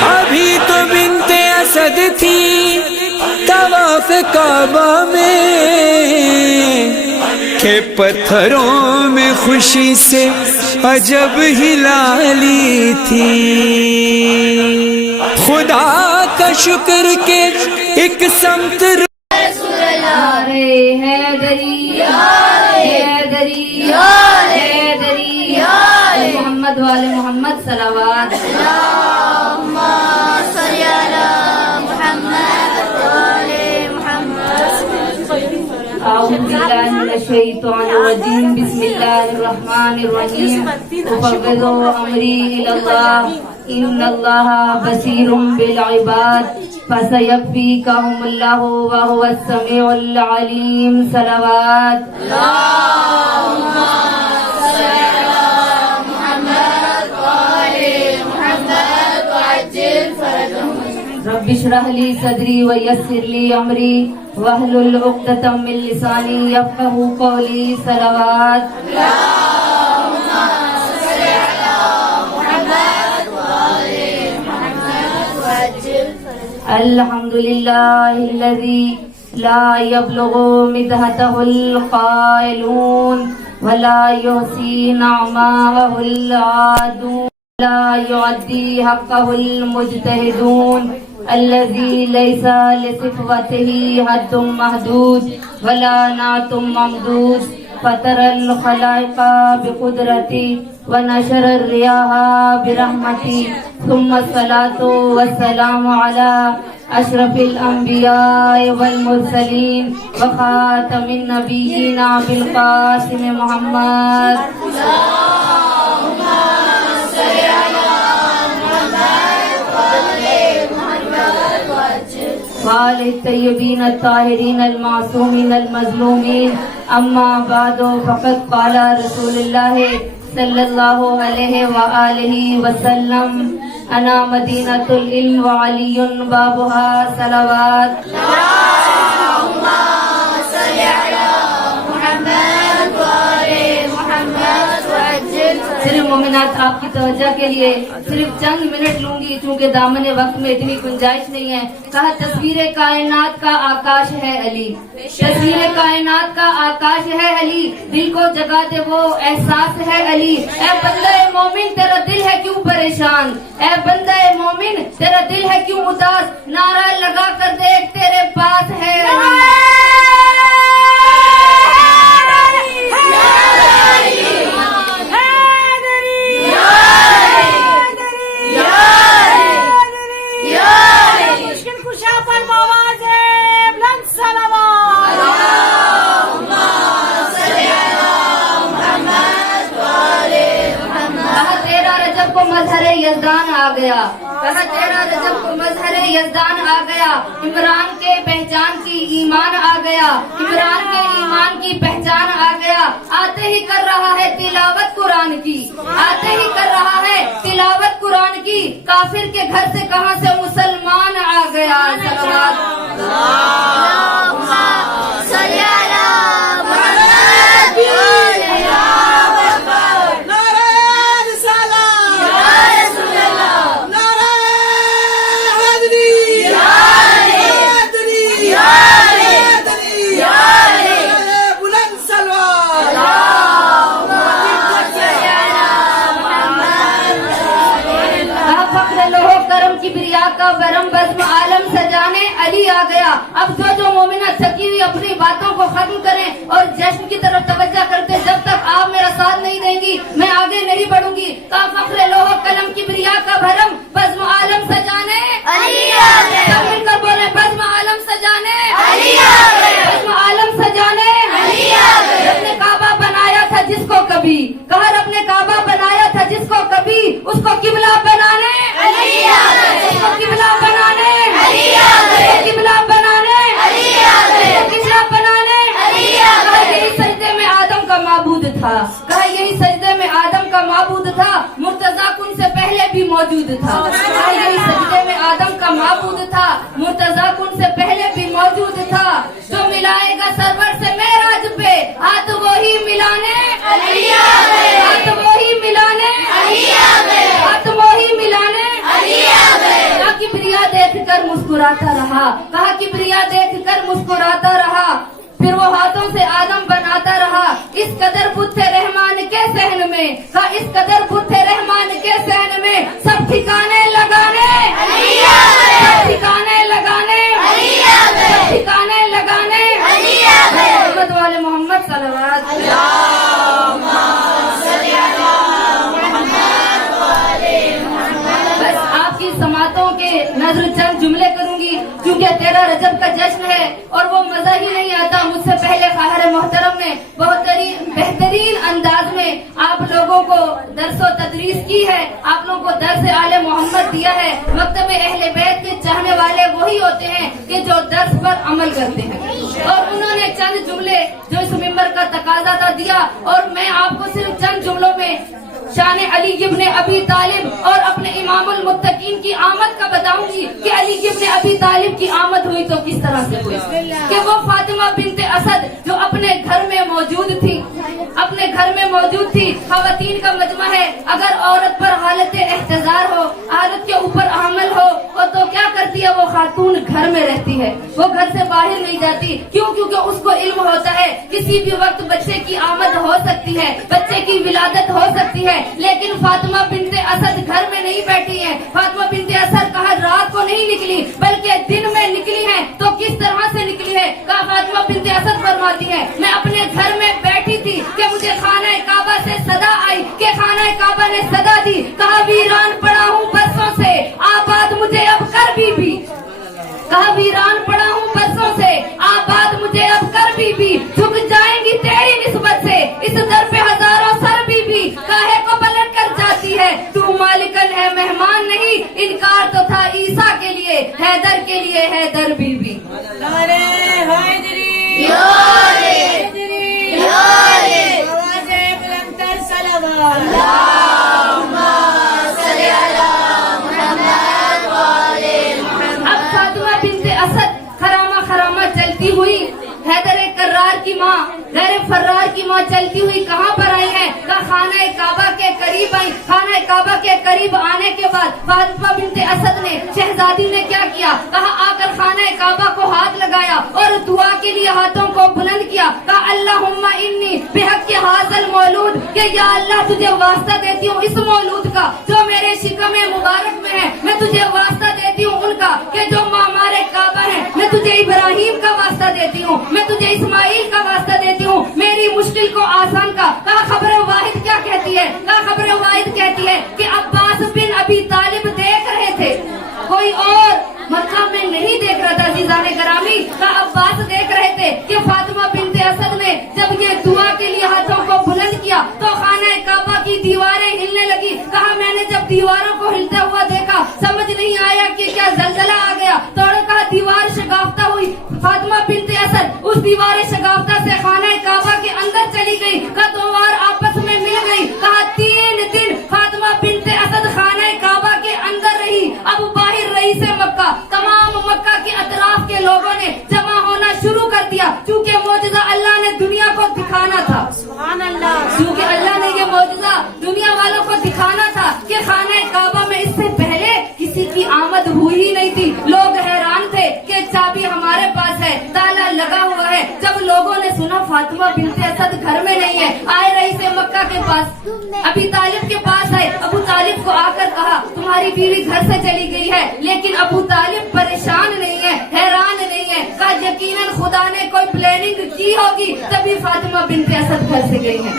ابھی تو بنت اسد تھی طواف کعبہ میں کہ پتھروں میں خوشی سے عجب ہلالی تھی. خدا کا شکر کہ ایک سمت محمد والے محمد صلوات. اللہم صلی علی محمد والے محمد. اعوذ باللہ من الشیطان الرجیم. بسم اللہ الرحمن الرحیم. افوض امری الی اللہ ان اللہ بصیر بالعباد فسیکفیکہم اللہ وہو السمیع العلیم. صلوات. اللہم صلی علی محمد وآل محمد وعجل فرجهم. رب اشرح لي صدري ويسر لي امري واحلل عقدة من لساني يفقهوا قولي. صلوات. اللهم صل على محمد وآل محمد وعجل فرجهم. الحمد لله الذي لا يبلغ مدحته القائلون ولا يحصي نعماءه العادون ولا يعدي حقه المجتهدون الذي ليس لصفته حد محدود ولا نعت ممدود. فطر الخلائق بقدرتي ونشر الرياح برحمتي ثم الصلاة والسلام على أشرف الأنبياء والمرسلين وخاتم النبيين أبي القاسم محمد. اللهم صل على محمد وآل محمد وآل الطيبين الطاهرين المعصومين المظلومين. اما بعد فقد قال رسول الله صلی اللہ علیہ وآلہ وسلم انا مدینۃ العلم وعلی بابها. صلوات. اللہم صلی علی محمد وآل محمد وعجل. صرف مومنات آپ کی توجہ کے لیے صرف چند منٹ لوں گی چونکہ دامن وقت میں اتنی گنجائش نہیں ہے. کہا تصویر کائنات کا آکاش ہے علی. تصویر کائنات کا آکاش ہے علی. دل کو جگا دے وہ احساس ہے علی. اے بندہ مومن تیرا دل ہے کیوں پریشان. اے بندہ مومن تیرا دل ہے کیوں اداس. نعرہ لگا کر دیکھ تیرے پاس ہے علی. مظہر یزدان آ گیا. کہا تیرا رجب کو مظہر یزدان آ گیا. عمران کے پہچان کی ایمان آ گیا. عمران کے ایمان کی پہچان آ گیا. آتے ہی کر رہا ہے تلاوت قرآن کی. آتے ہی کر رہا ہے تلاوت قرآن کی. کافر کے گھر سے کہاں سے مسلمان آ گیا. صلوات. کا برم بزم عالم سجانے علی آ گیا. اب جو مومنہ تھکی ہوئی اپنی باتوں کو ختم کریں اور جشن کی طرف توجہ کرتے. جب تک آپ میرا ساتھ نہیں دیں گی میں آگے نہیں بڑھوں گی. کا فخر لوہ قلم کبریا کا بھرم بزم عالم سجانے علی آ گیا. سب مل کر بولے بزم عالم سجانے علی آ گیا. بزم عالم سجانے علی آ گیا. رب نے کعبہ بنایا تھا جس کو کبھی. کہا رب نے کعبہ بنایا تھا جس کو کبھی. اس کو قبلہ بنانے علی آ گیا. اس کو قبلہ بنانے علی آ گیا. قبلہ بنانے علی آ گیا. قبلہ بنانے علی آ گیا. یہی سجدے میں آدم کا معبود تھا. کہا یہی سجدے میں آدم کا معبود تھا. مرتضیٰ کن سے پہلے بھی موجود تھا. کہا یہی سجدے میں آدم کا معبود تھا. مرتضیٰ کن سے پہلے بھی موجود تھا. جو ملائے گا سرور سے معراج پہ ہاتھ وہی ملانے मुस्कुराता रहा। कहा किब्रिया देख कर मुस्कुराता रहा, फिर वो हाथों से आदम बनाता रहा। इस कदर बुत थे रहमान के सहन में, कहा इस कदर बुत थे रहमान के सहन में, सब ठिकाने लगाने, सब ठिकाने लगाने, सब ठिकाने लगाने। मोहम्मद वाले मोहम्मद सल्लल्लाहु अलैहि वसल्लम। बस आपकी समातों के नजर चंद जुमले करूंगी, क्योंकि 13 रजब का जश्न है और वो मजा ही नहीं आता। मुझसे पहले खाहर मोहतरम ने बहुत बेहतरीन अंदाज में आप लोगों को दर्स व तदरीस की है, आप लोगों को दर्स आले मोहम्मद दिया है। मकतब अहले बैत के चाहने वाले वही होते हैं कि जो दर्स पर अमल करते हैं, और उन्होंने चंद जुमले जो इस मिंबर का तकाजा था दिया, और मैं आपको सिर्फ चंद जुमलों में शान अली इब्न अबी तालिब और अपने इमामुल मुत्तकीन की आमद का बताऊंगी कि अली इब्न अबी तालिब की आमद हुई तो किस तरह से हुई। कि वो फातिमा बिनते असद जो अपने घर में मौजूद थी, अपने घर में मौजूद थी। खवातीन का मजमा है, अगर औरत पर हालत एहतजार हो, हालत के ऊपर अमल हो, तो क्या करती है वो खातून घर में रहती है, वो घर से बाहर नहीं जाती। क्यों? क्योंकि उसको इल्म होता है किसी भी वक्त बच्चे की आमद हो सकती है, बच्चे की विलादत हो सकती है। लेकिन फातिमा बिनते असद घर में नहीं बैठी है। फातिमा बिनते असद कहा रात को नहीं निकली बल्कि दिन में निकली है। तो किस तरह से निकली है? कहा फातिमा बिनते असद फरमाती है, मैं अपने घर में बैठी थी कि मुझे खाना काबा से सदा आई, कि खाना काबा ने सदा दी। कहा वीरान पड़ा हूँ बरसों से, आबाद मुझे अब कर भी। कहा वीरान पड़ा हूँ बरसों से, आबाद मुझे अब कर भी। झुक जाएंगी तेरी निस्बत से, इस दर पे हजारों सर भी। काहे को पलट कर जाती है, तू मालिकन है मेहमान नहीं। इनकार तो था ईसा के लिए, हैदर के लिए हैदर बीबी। अब फातिमा बिनते असद खरामा खरामा चलती हुई हैदर कर्रार की माँ, गैर फर्रार की माँ चलती हुई कहाँ पर आई है? कहा खाना काबा के करीब आई। खाना काबा के करीब आने के बाद फातिमा बिनते असद ने, शहजादी ने क्या किया? कहा आकर खाना काबा को हाथ लगाया और दुआ के लिए हाथों को बुलंद किया। कहा अल्लाहुम्मा इन्नी बेहक के हाज़िल मौलूद, कि या अल्लाह तुझे वास्ता देती हूँ इस मौलूद का जो मेरे शिकम मुबारक में है। मैं तुझे वास्ता देती हूँ उनका कि जो मामारे काबा है। मैं तुझे इब्राहिम का वास्ता देती हूँ, मैं तुझे इस्माइल का वास्ता देती हूँ, मेरी मुश्किल को आसान का। कहा खबर वाहिद क्या कहती है? कहा खबर वाहिद कहती है कि अब्बास बिन अबी तालिब देख रहे थे, कोई और मक्का में नहीं देख रहा था। जीजाने गरामी, कहा अब्बास देख रहे थे कि फातिमा बिनते असद ने जब ये दुआ के लिए हाथों को बुलंद किया तो खाना काबा की दीवारें हिलने लगी। कहा मैंने जब दीवारों को हिलता हुआ देखा समझ नहीं आया कि क्या जलजला आ गया। तो कहा दीवार शगाफ्ता हुई। फातिमा बिनते असद उस दीवार शगाफ्ता से खाना काबा के अंदर चली गई। का दीवार आपस में मिल गई। कहा 3 दिन फातिमा बिनते असद खाना काबा के अंदर रही। अब बाहर रही से मक्का, तमाम मक्का के अतराफ के लोगों ने जमा होना शुरू कर दिया, क्योंकि मौजज़ा अल्लाह ने दुनिया को दिखाना था। सुभान अल्लाह। क्योंकि अल्लाह ने ये मौजज़ा दुनिया वालों को दिखाना था कि खाना काबा में इससे पहले किसी की आमद हुई ही नहीं थी। लोग हैरान थे कि चाबी हमारे पास है, ताला लगा हुआ है। जब लोगों ने सुना फातिमा बिनते असद घर में नहीं है, आए रही से मक्का के पास अबी तालिब के पास आए। अबू तालिब को आकर कहा तुम्हारी बीवी घर से चली गई है। लेकिन अबू तालिब परेशान नहीं है, हैरान नहीं है। कहा यकीनन खुदा ने कोई प्लानिंग की होगी तभी फातिमा बिनते असद घर से गई है।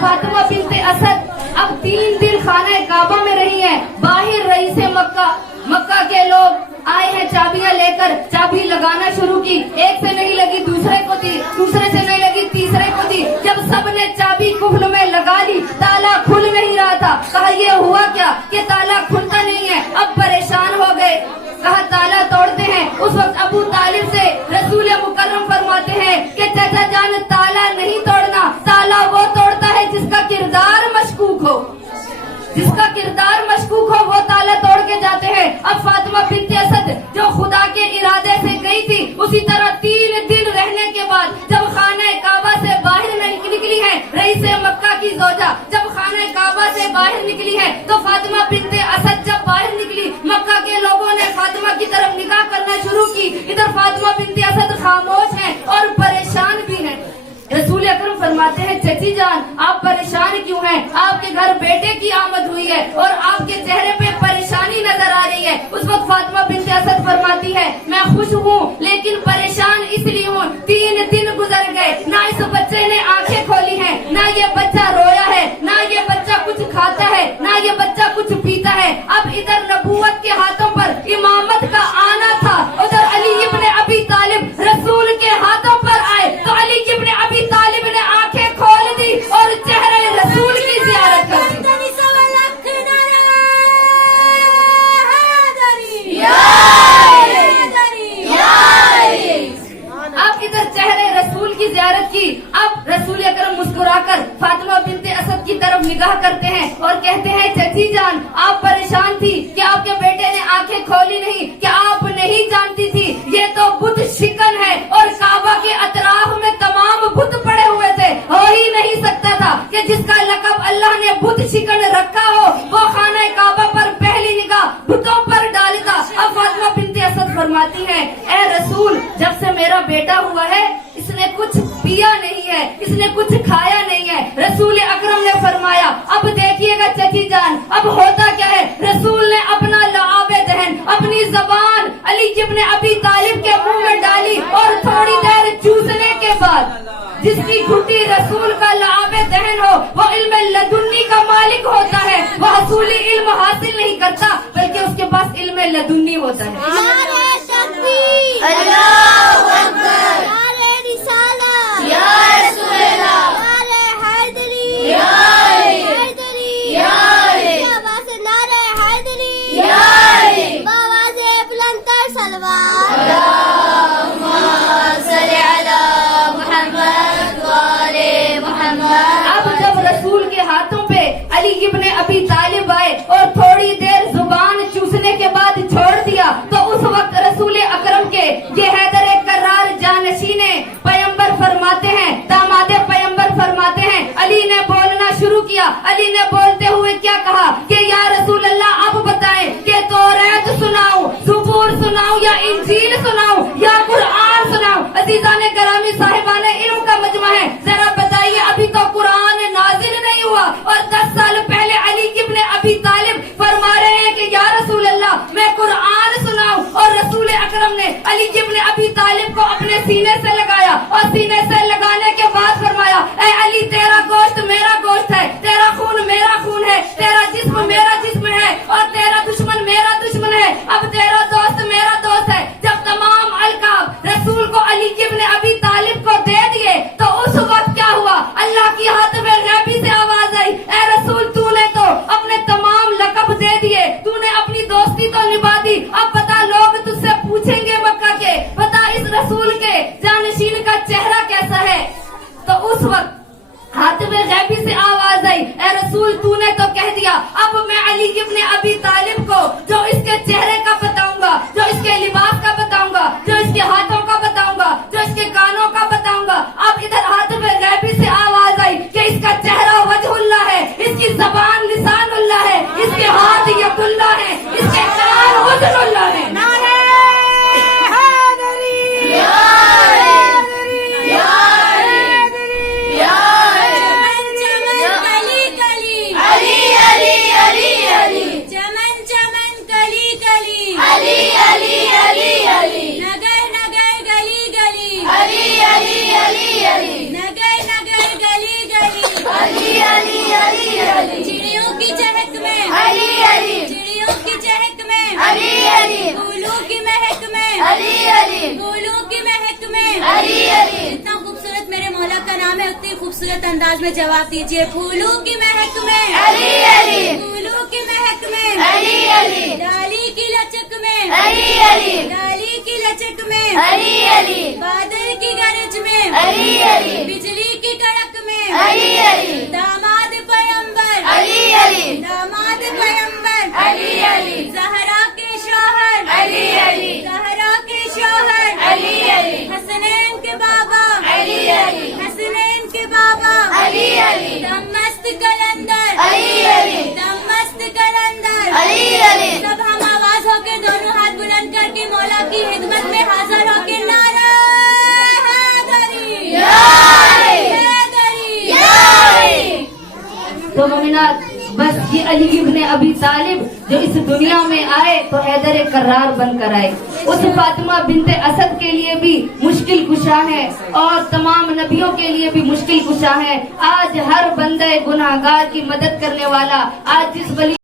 फातिमा बिनते असद अब 3 दिन खाना काबा में रही है। बाहर रही से मक्का के लोग आए हैं चाबियां लेकर, चाबी लगाना शुरू की। एक से नहीं लगी दूसरे को दी, दूसरे से नहीं लगी तीसरे को दी। जब सबने चाबी कुफल में लगा ली, ताला खुल नहीं रहा था। कहा ये हुआ क्या कि ताला खुलता नहीं है। अब परेशान हो गए, कहा ताला तोड़ते हैं। उस वक्त अबू तालिब से रसूल मुकर्रम फरमाते हैं कि चाचा जान ताला नहीं तोड़ना, ताला वो तोड़ता है जिसका किरदार मशकूक हो। जिसका किरदार मशकूक हो वो ताला तोड़ के जाते हैं। अब फातिमा बिनते उसी तरह 3 दिन रहने के बाद जब खाना काबा से बाहर निकली है रईस मक्का की ज़ौजा, जब खाना काबा से बाहर निकली है तो फातिमा बिन्ते असद जब बाहर निकली, मक्का के लोगों ने फातिमा की तरफ निगाह करना शुरू की। इधर फातिमा बिन्ते असद खामोश है और परेशान भी है। रसूल अकरम फरमाते हैं, चची जान आप परेशान क्यों हैं? आपके घर बेटे की आमद हुई है और आपके चेहरे पे परेशानी नजर आ रही है। उस वक्त फातिमा बिन्ते असद फरमाती है, मैं खुश हूँ लेकिन परेशान इसलिए हूँ, 3 दिन गुजर गए, ना इस बच्चे ने आंखें खोली हैं, ना ये बच्चा रोया है, ना ये बच्चा कुछ खाता है, ना ये बच्चा कुछ पीता है। अब इधर नबूवत के हाथों पर इमामत का आना था, उधर अली इब्ने अबी तालिब रसूल के हाथों पर आए तो अली इब्ने अबी तालिब ने आंखें खोल दी और चेहरे रसूल की जियारत कर दी। अब इधर चेहरे रसूल की जियारत की। अब रसूल अकरम मुस्कुराकर फातिमा बिन्ते असद की तरफ निगाह करते हैं और कहते हैं, चची जान आप परेशान थी कि आपके बेटे ने आंखें खोली नहीं, क्या आप नहीं जानती थी ये तो बुत शिकन है और काबा के अतराफ में तमाम बुत पड़े हुए थे। हो ही नहीं सकता था कि जिसका लकब अल्लाह ने बुत शिकन रखा हो वो खाना काबा पर पहली निगाह बुतों पर डालता। अब फातिमा बिन्ते असद फरमाती है, ए रसूल जब से मेरा बेटा हुआ है इसने कुछ पिया नहीं है, इसने कुछ खाया नहीं है। रसूल अकरम ने फरमाया, अब देखिएगा चची जान अब होता क्या है। रसूल ने अपना लआबे दहन अपनी जबान अली इब्ने अबी तालिब के मुंह में डाली और थोड़ी देर चूसने के बाद जिसकी घुटी रसूल का लआबे दहन हो वो इल्म लदुन्नी का मालिक होता है, वो हसूली इल्म हासिल नहीं करता बल्कि उसके पास इल्म लदुन्नी होता है। अब जब रसूल के हाथों पे अली इब्ने अबी तालिब आए और थोड़ी देर जुबान चूसने के बाद छोड़ दिया तो उस वक्त रसूल अकरम के ये हैदर कर्रार जानशी ने पैगंबर फरमाते हैं, दामादे पैगंबर फरमाते हैं, अली ने बोलना शुरू किया। अली ने बोलते हुए क्या कहा कि या रसूल अल्लाह आप बताएं कि तौरात सुनाऊं, ज़बूर सुनाऊं या इंजील सुनाऊं या कुरान सुनाऊं? अजीज़ाने गरामी साहिबाने इल्म का मजमा है, जरा बताइए अभी तो कुरान नाजिल नहीं हुआ और 10 साल पहले अली इब्ने अबी तालिब फरमा रहे हैं कि या रसूल अल्लाह मैं कुरान सुनाऊं। और रसूल अकरम ने अली इब्ने अबी तालिब को अपने सीने से लगाया और सीने से लगाने के बाद फरमाया, ऐ अली तेरा गोश्त मेरा गोश्त है, तेरा खून मेरा खून है, तेरा जिस्म मेरा जिस्म है और तेरा दुश्मन मेरा दुश्मन है, अब तेरा दोस्त मेरा दोस्त है। जब तमाम अलकाब रसूल को अली इब्ने अबी तालिब को दे दिए तो उस वक्त क्या हुआ, अल्लाह की हाथ में गैबी से आवाज आई, ऐ रसूल तूने तो अपने तमाम लकब दे दिए, तूने अपनी दोस्ती तो निभा दी, अब बता लोग तुझसे पूछेंगे मक्का के, बता इस रसूल के जानशीन का चेहरा कैसा है। तो उस वक्त हाथ में गैबी से आवाज आई, ऐ रसूल तूने तो कह दिया, अब मैं अली इब्ने अबी तालिब को जो इसके चेहरे का बताऊंगा, जो इसके लिबास का बताऊंगा, जो इसके हाथों का बताऊंगा, जो इसके कानों का बताऊंगा। अब इधर हाथ में गैबी से आवाज आई कि इसका चेहरा वजहुल्लाह है, इसकी जबान लिसानुल्लाह है, इसके हाथ यदुल्लाह है, इसके कान उज़नुल्लाह है। चिड़ियों की चहक में अली अली, चिड़ियों की चहक में अली अली, फूलों की महक में अली अली, फूलों की महक में अली अली। जितना खूबसूरत मेरे मौला का नाम है उतनी खूबसूरत अंदाज में जवाब दीजिए, फूलों की महक में अली अली, फूलों की महक में अली अली, डाली की लचक में अली अली, डाली की लचक में अली अली, बादल की गरज में अली अली, बिजली की कड़क में अली अली, दामाद पैगंबर अली अली, दामाद पैगंबर अली अली, ज़हरा के शौहर अली अली, ज़हरा के शौहर अली अली। अली अली दम मस्त कलंदर अली अली दम मस्त कलंदर अली अली सब हम आवाज होके दोनों हाथ बुलंद करके मौला की खिदमत में हाजिर होके नारा हैदरी हैदरी। तो मोमिनात, बस ये अली इब्ने अबी तालिब जो इस दुनिया में आए तो हैदर कर्रार बनकर आए। उस फातिमा बिनते असद के लिए भी मुश्किल कुशा है और तमाम नबियों के लिए भी मुश्किल कुशा है। आज हर बंदे गुनाहगार की मदद करने वाला, आज जिस वली